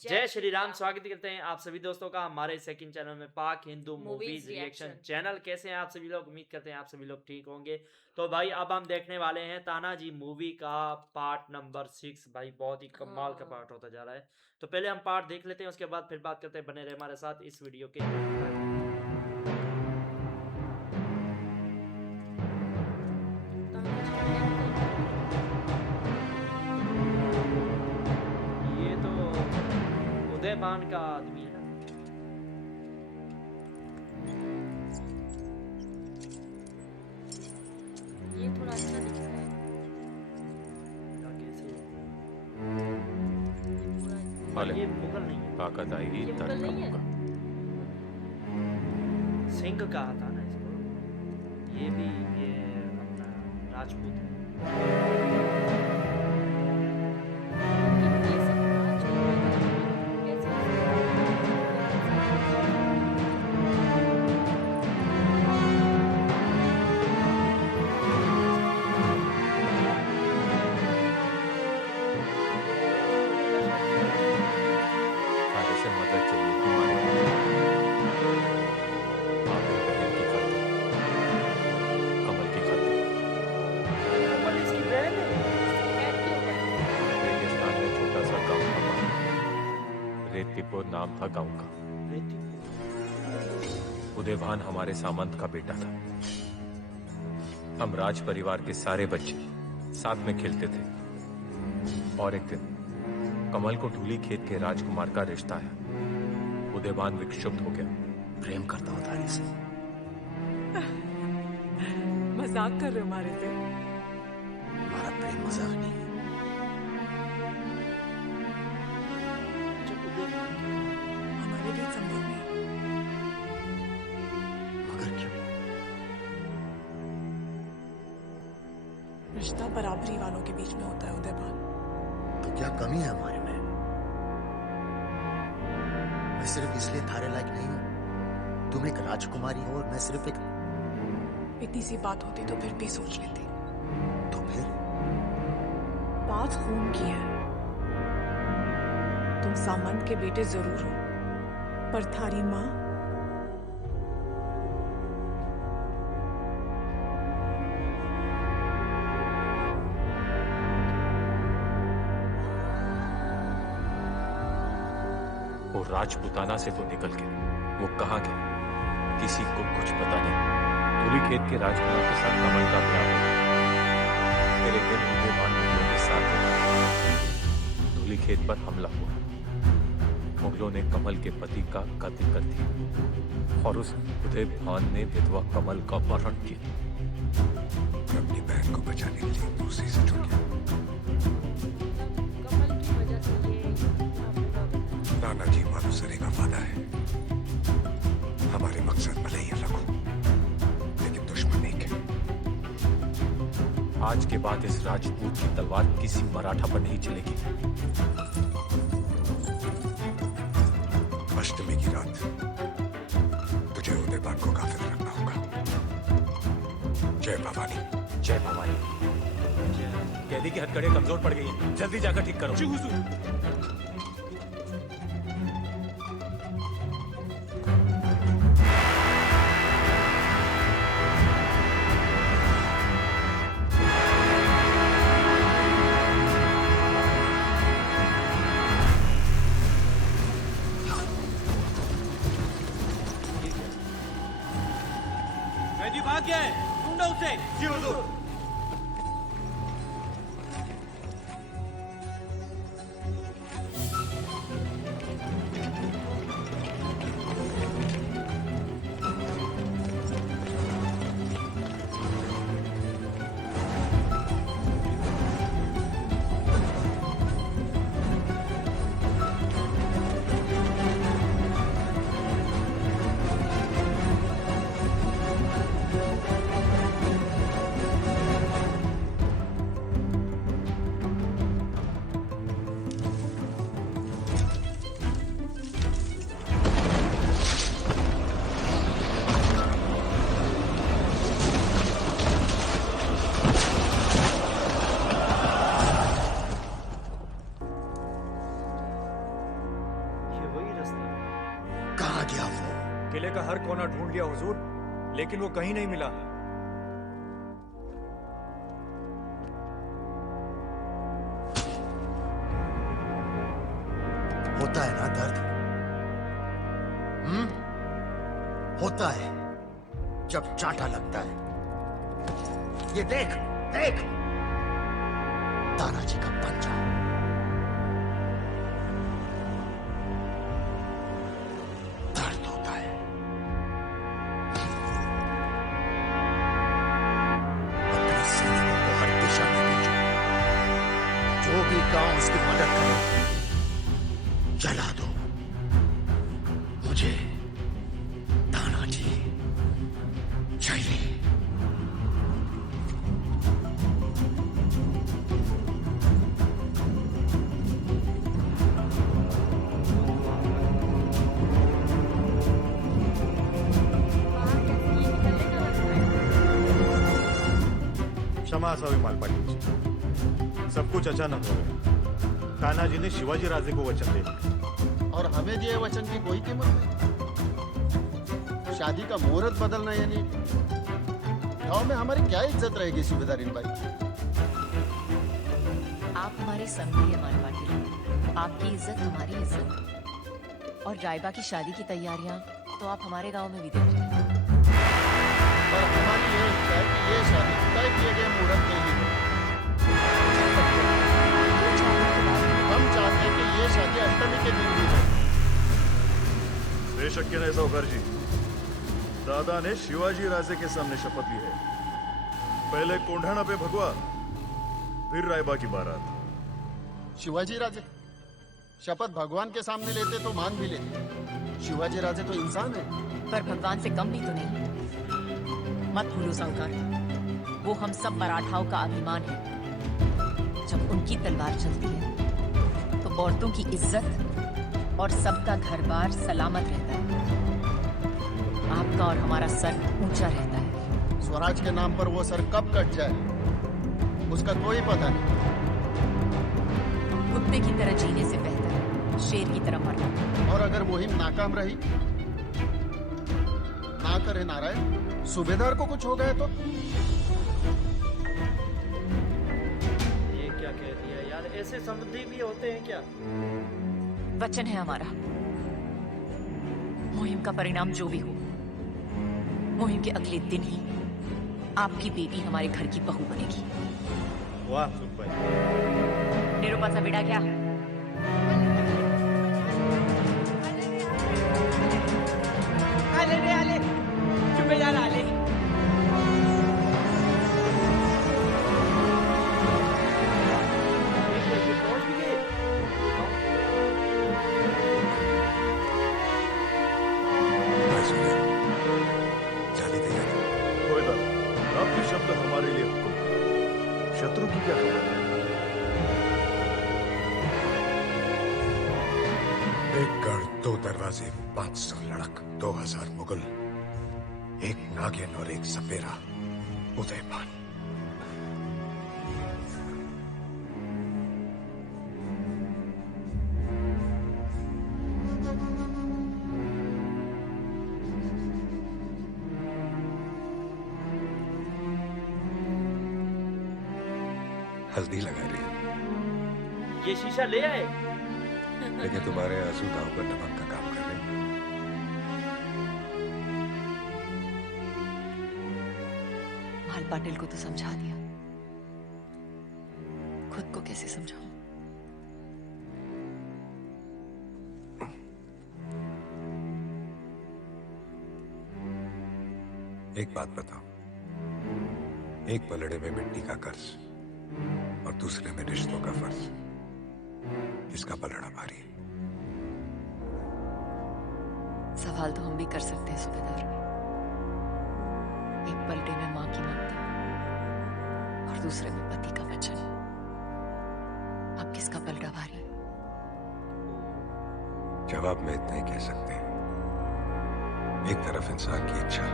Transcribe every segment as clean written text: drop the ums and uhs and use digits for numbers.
जय श्री राम। स्वागत करते हैं आप सभी दोस्तों का हमारे सेकंड चैनल में, पाक हिंदू मूवीज रिएक्शन चैनल। कैसे हैं आप सभी लोग? उम्मीद करते हैं आप सभी लोग ठीक होंगे। तो भाई अब हम देखने वाले हैं तानाजी मूवी का पार्ट नंबर 6। भाई बहुत ही कमाल का पार्ट होता जा रहा है। तो पहले हम पार्ट देख लेते हैं, उसके बाद फिर बात करते हैं। बने रहे हमारे साथ इस वीडियो के। ये तो उदयभान का आदमी है। ये थोड़ा अच्छा दिख रहा है। आगे से ये पूरा पर ये मुगल नहीं है, ताकत आएगी ये मुगल तड़का नहीं है। होगा। सिंह कहा था ना इसको। ये भी ये अपना राजपूत है। ये सब राजकुमार कैसे आगे से मदद चाहिए तुम्हारे आपकी बहन की खातिर, कमल की खातिर। कमल इसकी बहन है। कैद क्यों है? रेगिस्तान में छोटा सा गांव था, रेतिपुर नाम था गांव का। उदयभान हमारे सामंत का बेटा था। हम राज परिवार के सारे बच्चे साथ में खेलते थे और एक दिन कमल को ढूली खेत के राजकुमार का रिश्ता आया। उदयभान विक्षुब्ध हो गया। प्रेम करता हूँ तारी से। मजाक कर रहे हो हमारे पे? हमारा प्रेम मजाक नहीं है। हमारे बीच संभव नहीं। मगर क्यों? रिश्ता बराबरी वालों के बीच में होता है उदयभान। तो क्या कमी है हमारे में? मैं सिर्फ इसलिए थारे लायक नहीं हूँ, तुम एक राजकुमारी हो और मैं सिर्फ एक। इतनी सी बात होती तो फिर भी सोच लेती। तो फिर बात खून की है। तुम सामंत के बेटे जरूर हो, पर थारी माँ वो राजपुताना से तो निकल के वो कहाँ गए किसी को कुछ पता नहीं। धूली खेत के राजकुमार के साथ कमल का ब्याह हो गया। फिर एक दिन उदयभान मुगलों के साथ था। धूली खेत पर हमला हुआ। मुगलों ने कमल के पति का कत्ल कर दिया और उस उदयभान ने विधवा कमल का अपहरण किया। अपनी बहन को बचाने के लिए दूसरी से जुड़ गया। कमल की वजह से ये पूरा बना। नाना जी मानुसरे का वादा है, हमारे मकसद भले ही अलग हो लेकिन दुश्मन एक है। आज के बाद इस राजपूत की तलवार किसी मराठा पर नहीं चलेगी। अष्टमी की रात तुझे उदयभान को काफिर रखना होगा। जय भवानी। जय भवानी। कैदी की हथकड़े कमजोर पड़ गई हैं, जल्दी जाकर ठीक करो। कैदी भाग गया है, ढूंढो उसे। जी हुजूर। वही रास्ता। कहाँ गया वो? किले का हर कोना ढूंढ लिया हुजूर, लेकिन वो कहीं नहीं मिला। होता है ना दर्द? होता है जब चाटा लगता है। ये देख देख, तानाजी का पंजा। दर्द होता है। अपने सैनिकों को हर दिशा में भेजो, जो भी गांव उसकी मदद करे जला दो। मुझे तानाजी चाहिए। बाहर कैसे ये निकलने का रास्ता है? क्षमा असावी मालपाटीची, सब कुछ अचानक हो गया। तानाजी ने शिवाजी राजे को वचन दे दिया। और हमें दिए वचन की कोई कीमत नहीं। शादी का मुहूर्त बदलना यानी गांव में हमारी क्या इज्जत रहेगी सूबेदारीन भाई? आप हमारे संगी हैं मान पाटिल, आपकी इज्जत हमारी इज्जत। और रायबा की शादी की तैयारियां तो आप हमारे गांव में भी देख रहे हैं। और हमारी ये इच्छा है कि ये शादी तय किए गए मुहूर्त में ही हो। हम चाहते हैं कि ये शादी अष्टमी के दिन ही हो। बेशक नहीं साहूकार जी, दादा ने शिवाजी राजे के सामने शपथ ली है। पहले कोंढाणा पे भगवा, फिर रायबा की बारात। शिवाजी राजे शपथ भगवान के सामने लेते तो मान भी लेते। शिवाजी राजे तो इंसान है। पर भगवान से कम भी तो नहीं। मत भूलो साहूकार, वो हम सब मराठाओं का अभिमान है। जब उनकी तलवार चलती है तो औरतों की इज्जत और सबका घर बार सलामत रहता है। आपका और हमारा सर ऊंचा रहता है। स्वराज के नाम पर वो सर कब कट जाए उसका कोई पता नहीं। कुत्ते की तरह जीने से बेहतर है शेर की तरह मरना। और अगर मुहिम नाकाम रही, ना करे नारायण, सूबेदार को कुछ हो गया तो? ये क्या कह दिया यार, ऐसे समुद्री भी होते हैं क्या? वचन है हमारा, मुहिम का परिणाम जो भी हो, मुहिम के अगले दिन ही आपकी बेटी हमारे घर की बहू बनेगी। वाह सुखभाई, निरुपा सा बेटा क्या? आले रे आले, सूबेदार आले। ये पहुंच भी गए। जाने तैयारी। गोविंदा, आपके शब्द हमारे लिए हुक्म। शत्रु की क्या खबर है? एक गढ़, 2 दरवाजे, 500 लड़क, 2000 मुगल, एक नागिन और एक सपेरा, उदयपान। हल्दी लगा रही है, ये शीशा ले आए। लेकिन तुम्हारे आंसू दांव पर नमक का काम कर रहे हैं। माल पाटिल को तो समझा दिया, खुद को कैसे समझाऊं? एक बात बताओ, एक पलड़े में मिट्टी का कर्ज और दूसरे में रिश्तों का फर्ज, किसका पलड़ा भारी है? सवाल तो हम भी कर सकते हैं सूबेदार। एक पलटे में मां की ममता और दूसरे में पति का वचन। अब किसका पलड़ा भारी? जवाब में इतना ही कह सकते हैं, एक तरफ इंसान की इच्छा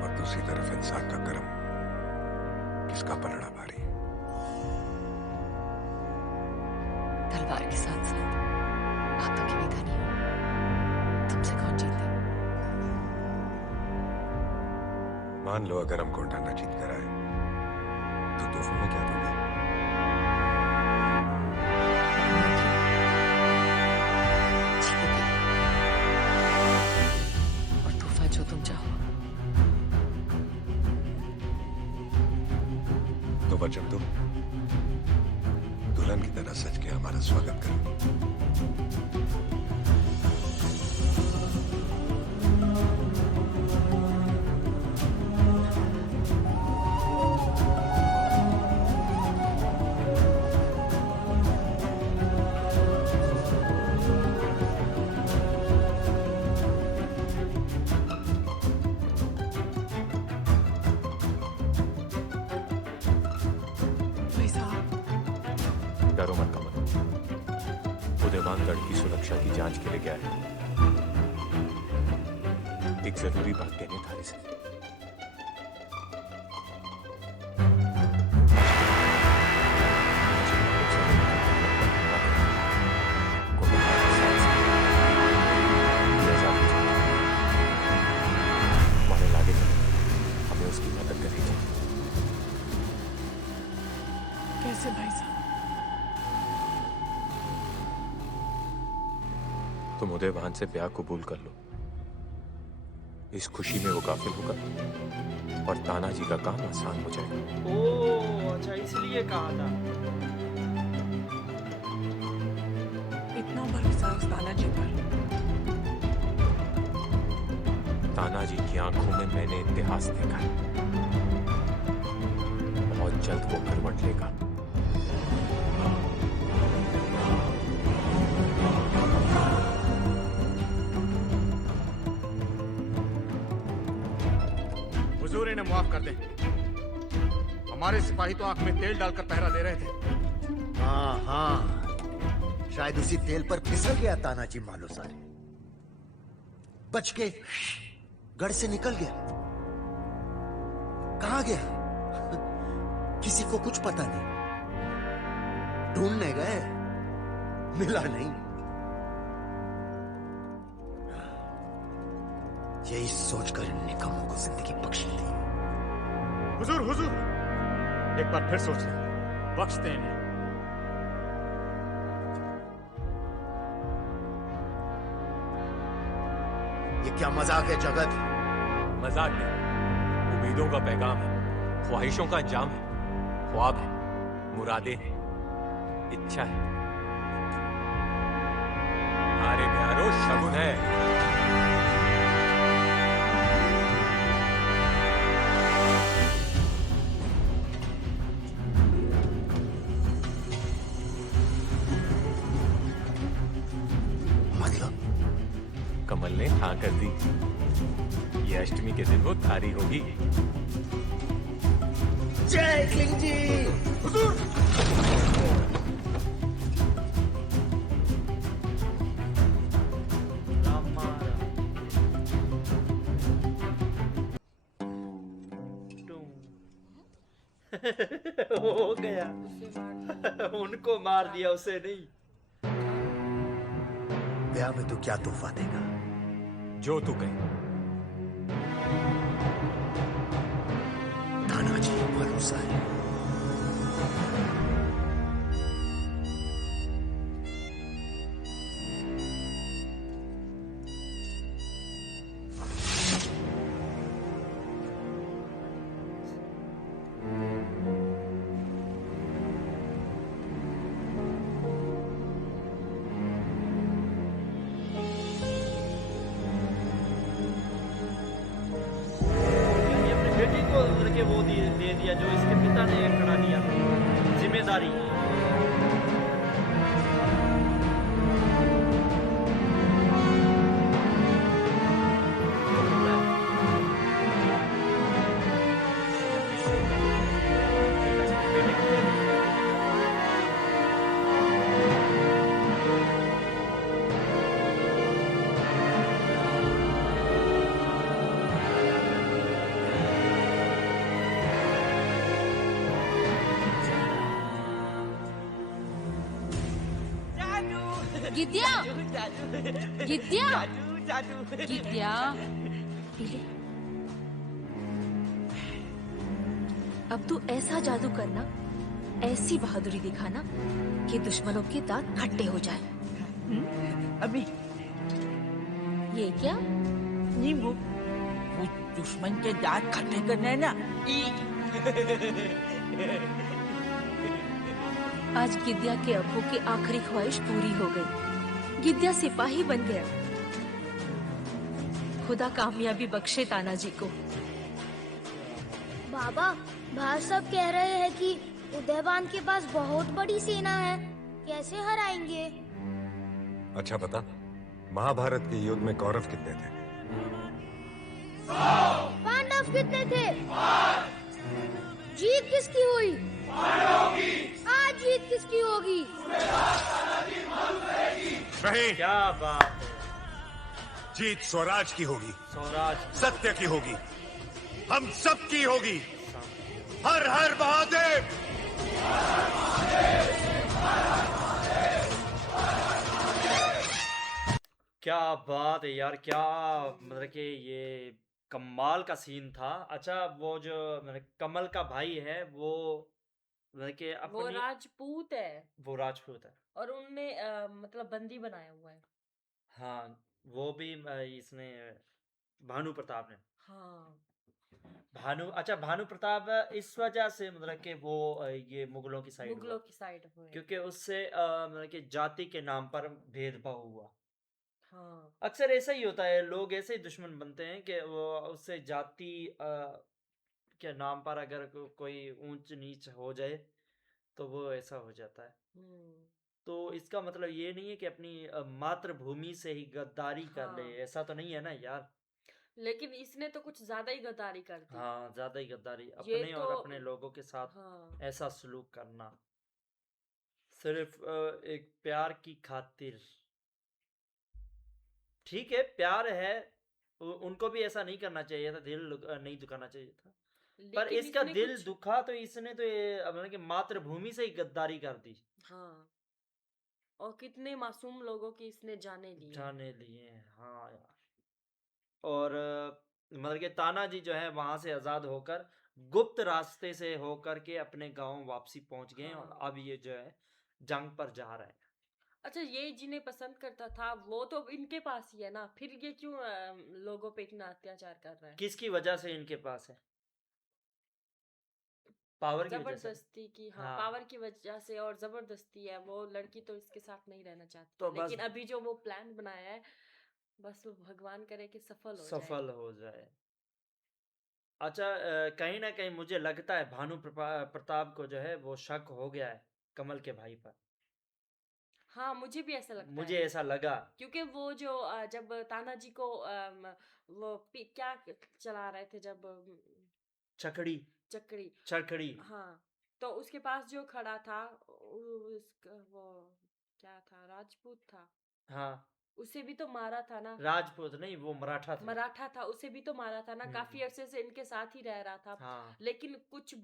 और दूसरी तरफ इंसान का कर्म, किसका पलड़ा भारी? तलवार के साथ साथ हाथों की मान लो अगर हम कोंढाना जीत कर आए तो तोहफे में क्या दोगे? और तोहफा जो तुम चाहो। तो वचन दो, दुल्हन की तरह सज के हमारा स्वागत करो। भाई साहब, डरो मत कमल, उदयवान लड़की सुरक्षा की जांच के लिए गया है। एक जरूरी बात कहनी है थारी से। हमें उसकी मदद करनी चाहिए। कैसे भाई साहब? तुम उदयवान से ब्याह कबूल कर लो। इस खुशी में वो काफिल होगा और तानाजी का काम आसान हो जाएगा। ओह अच्छा, इसलिए कहा था। इतना भरोसा उस तानाजी पर। तानाजी की आंखों में मैंने इतिहास देखा है। बहुत जल्द वो करवट लेगा। हुजूर इन्हें माफ कर दे। हमारे सिपाही तो आंख में तेल डालकर पहरा दे रहे थे। हाँ हाँ, शायद उसी तेल पर फिसल गया तानाजी मालो सारे। बच के गढ़ से निकल गया। कहाँ गया किसी को कुछ पता नहीं। ढूंढने गए, मिला नहीं। यही सोचकर इन निकम्मों को जिंदगी बख्श दी। हुजूर हुजूर, एक बार फिर सोच लें, बख्श दें इन्हें। ये क्या मजाक है जगत? मजाक नहीं, उम्मीदों का पैगाम है, ख्वाहिशों का अंजाम है, ख्वाब है, मुरादें हैं, इच्छा है। हमारे प्यारो शगुन है। मतलब कमल ने हाँ कर दी। ये अष्टमी के दिन वो थारी होगी। जय किंग जी। हुजूर रामा हो गया। उनको मार दिया, उसे नहीं। ब्याह में तू क्या तोहफा देगा? जो तू कहे। तानाजी भरोसा है। यानी अपने बेटे को करके वो दे दिया जो इसके पिता ने करा दिया जिम्मेदारी। गिद्दिया, गिद्दिया, गिद्दिया, अब तू ऐसा जादू करना, ऐसी बहादुरी दिखाना कि दुश्मनों के दांत खट्टे हो जाए। अभी ये क्या? नींबू, वो दुश्मन के दांत खट्टे करना है ना। आज गिद्या के अब्बू की आखिरी ख्वाहिश पूरी हो गई। गिद्या सिपाही बन गया। खुदा कामयाबी बख्शे तानाजी को। बाबा, बाहर सब कह रहे हैं कि उदयवान के पास बहुत बड़ी सेना है, कैसे हराएंगे? अच्छा बता, महाभारत के युद्ध में कौरव कितने थे? पांडव कितने थे? जीत किसकी हुई? आज जीत किसकी होगी? नहीं, क्या बात है, जीत स्वराज की होगी, स्वराज सत्य की होगी, हम सब की होगी। हर हर महादेव। क्या बात है यार, क्या मतलब कि ये कमाल का सीन था। अच्छा, वो जो मतलब कमल का भाई है वो मतलब कि वो अपनी राजपूत है वो राजपूत है। और उनने मतलब बंदी बनाया हुआ है। हाँ, वो भी इसने भानु प्रताप ने हाँ, अच्छा भानु प्रताप इस वजह से मतलब कि वो ये मुगलों की साइड हुआ, मुगलों की साइड हुए। क्योंकि उससे मतलब कि जाति के नाम पर भेदभाव हुआ। हाँ, अक्सर ऐसा ही होता है, लोग ऐसे ही दुश्मन बनते हैं कि वो उससे जाति के नाम पर अगर कोई ऊंच नीच हो जाए तो वो ऐसा हो जाता है। तो इसका मतलब ये नहीं है कि अपनी मातृभूमि से ही गद्दारी कर ले, हाँ। ऐसा तो नहीं है ना यार। लेकिन इसने तो कुछ ज्यादा ही गद्दारी कर दी। हाँ, ज्यादा ही गद्दारी, ये अपने और तो अपने लोगों के साथ हाँ, ऐसा सलूक करना सिर्फ एक प्यार की खातिर। ठीक है, प्यार है, उनको भी ऐसा नहीं करना चाहिए था, दिल नहीं दुखाना चाहिए था, पर लेकिन इसका इसने दिल कुछ दुखा तो इसने तो ये मतलब कि मातृभूमि से ही गद्दारी कर दी, हाँ, और कितने मासूम लोगों की इसने जाने ली। जाने लिए हैं। हाँ यार, और मतलब कि तानाजी जो है वहां से आजाद होकर गुप्त रास्ते से होकर के अपने गांव वापसी पहुंच गए हैं, और हाँ। अब ये जो है जंग पर जा रहे हैं। अच्छा, ये जिन्हें पसंद करता था वो तो इनके पास ही है ना, फिर ये क्यों लोगों पे इतना अत्याचार कर रहा है? किसकी वजह से इनके पास है? पावर की वजह से। जबरदस्ती की, हाँ, हाँ, पावर की वजह से, और जबरदस्ती है। वो लड़की तो इसके साथ नहीं रहना चाहती, तो बस लेकिन अभी जो वो प्लान बनाया है, बस वो भगवान करे कि सफल हो जाए। सफल हो जाए। अच्छा, कहीं ना कहीं मुझे लगता है भानु प्रताप को जो है वो शक हो गया है कमल के भाई पर। हाँ, मुझे भी ऐसा लगता मुझे है, ऐसा लगा। क्योंकि वो जो जब तानाजी को वो क्या चला रहे थे, जब चकड़ी चक्री, चरखड़ी। हाँ, तो उसके पास जो खड़ा था उसका वो क्या था, राजपूत था, हाँ, उसे भी तो मारा था ना। राजपूत नहीं, वो मराठा थे। मराठा था, उसे भी तो मारा था ना। काफी अरसे से इनके साथ ही रह रहा था, हाँ, लेकिन कुछ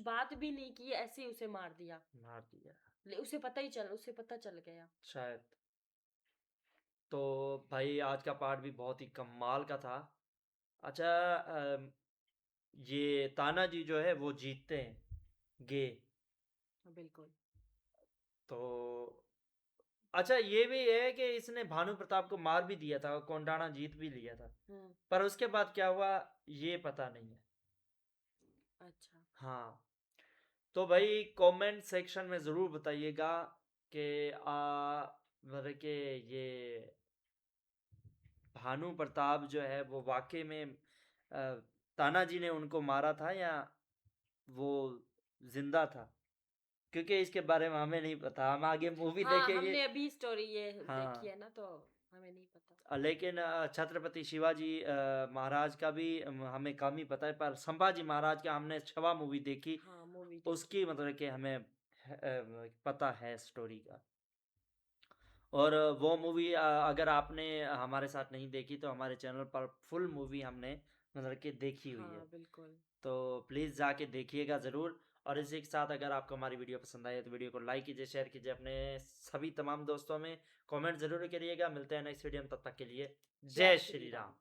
बात भी नहीं की, ऐसे ही उसे मार दिया। मार दिया उसे पता चल गया शायद। तो भाई आज का पार्ट भी बहुत ही कमाल का था। अच्छा, ये तानाजी जो है वो जीतते हैं गे। बिल्कुल। तो अच्छा, ये भी है कि इसने भानु प्रताप को मार भी दिया था, कोंडाना जीत भी लिया था, पर उसके बाद क्या हुआ ये पता नहीं है। अच्छा, हाँ, तो भाई कमेंट सेक्शन में ज़रूर बताइएगा कि मतलब कि ये भानु प्रताप जो है वो वाकई में तानाजी ने उनको मारा था या वो जिंदा था, क्योंकि इसके बारे में हमें नहीं पता, हम आगे मूवी हाँ, देखेंगे। हमने अभी स्टोरी ये हाँ, देखी है ना, तो हमें नहीं पता। लेकिन छत्रपति शिवाजी महाराज का भी हमें कम ही पता है, पर संभाजी महाराज का हमने 6वां मूवी देखी, हाँ, मूवी उसकी मतलब कि हमें पता है स्टोरी का। और वो मूवी अगर आपने हमारे साथ नहीं देखी तो हमारे चैनल पर फुल मूवी हमने मतलब कि देखी हुई है, हाँ, बिल्कुल। तो प्लीज़ जाके देखिएगा ज़रूर। और इसी के साथ अगर आपको हमारी वीडियो पसंद आई तो वीडियो को लाइक कीजिए, शेयर कीजिए अपने सभी तमाम दोस्तों में, कमेंट ज़रूर करिएगा। मिलते हैं नेक्स्ट वीडियो में, तब तक के लिए जय श्री राम।